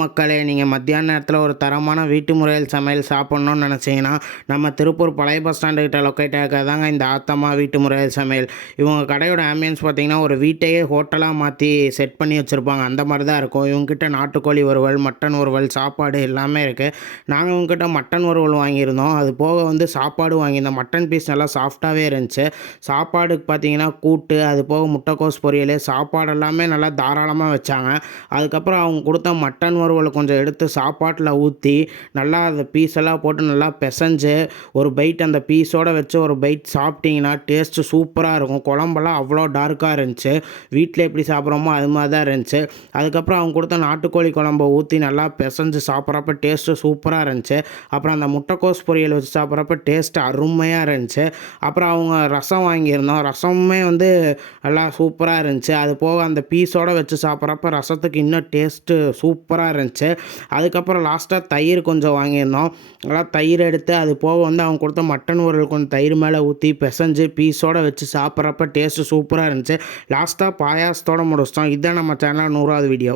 மக்களே, நீங்கள் மத்தியான நேரத்தில் ஒரு தரமான வீட்டு முறையில் சமையல் சாப்பிட்ணுன்னு நினச்சிங்கன்னா நம்ம திருப்பூர் பழைய பஸ் ஸ்டாண்டு கிட்ட லொக்கேட் ஆகிறதாங்க இந்த ஆத்தம்மா வீட்டு முறையில் சமையல். இவங்க கடையோட ஆம்பியன்ஸ் பார்த்திங்கன்னா ஒரு வீட்டையே ஹோட்டலாக மாற்றி செட் பண்ணி வச்சுருப்பாங்க. அந்த மாதிரி தான் இருக்கும். இவங்ககிட்ட நாட்டுக்கோழி வறுவல், மட்டன் வறுவல், சாப்பாடு எல்லாமே இருக்குது. நாங்கள் இவங்ககிட்ட மட்டன் வறுவல் வாங்கியிருந்தோம். அது போக வந்து சாப்பாடு வாங்கியிருந்தோம். மட்டன் பீஸ் நல்லா சாஃப்டாகவே இருந்துச்சு. சாப்பாடுக்கு பார்த்திங்கன்னா கூட்டு, அது போக முட்டைக்கோஸ் பொரியல், சாப்பாடு எல்லாமே நல்லா தாராளமாக வச்சாங்க. அதுக்கப்புறம் அவங்க கொடுத்த மட்டன் வறுவலை கொஞ்சம் எடுத்து சாப்பாட்டில் ஊற்றி நல்லா அந்த பீஸெல்லாம் போட்டு நல்லா பிசைஞ்சு ஒரு பைட் அந்த பீஸோடு வச்சு ஒரு பைட் சாப்பிட்டிங்கன்னா டேஸ்ட்டு சூப்பராக இருக்கும். குழம்பெல்லாம் அவ்வளோ டார்க்காக இருந்துச்சு. வீட்டில் எப்படி சாப்பிட்றோமோ அது மாதிரி தான் இருந்துச்சு. அதுக்கப்புறம் அவங்க கொடுத்த நாட்டுக்கோழி குழம்பை ஊற்றி நல்லா பிசைஞ்சு சாப்பிட்றப்ப டேஸ்ட்டு சூப்பராக இருந்துச்சு. அப்புறம் அந்த முட்டைக்கோஸ் பொரியல் வச்சு சாப்பிட்றப்ப டேஸ்ட்டு அருமையாக இருந்துச்சு. அப்புறம் அவங்க ரசம் வாங்கியிருந்தோம். ரசமுமே வந்து நல்லா சூப்பராக இருந்துச்சு. அது போக அந்த பீஸோடு வச்சு சாப்பிட்றப்ப ரசத்துக்கு இன்னும் டேஸ்ட்டு சூப்பராக இருந்துச்சு. அதுக்கப்புறம் லாஸ்ட்டாக தயிர் கொஞ்சம் வாங்கியிருந்தோம். நல்லா தயிர் எடுத்து அது போக வந்து அவங்க கொடுத்த மட்டன் வறுவல் கொஞ்சம் தயிர் மேலே ஊற்றி பிசைஞ்சு பீஸோடு வச்சு சாப்பிட்றப்ப டேஸ்ட்டு சூப்பராக இருந்துச்சு. லாஸ்ட்டாக பாயாசத்தோடு முடிச்சிட்டோம். இதுதான் நம்ம சேனல் 100வது வீடியோ.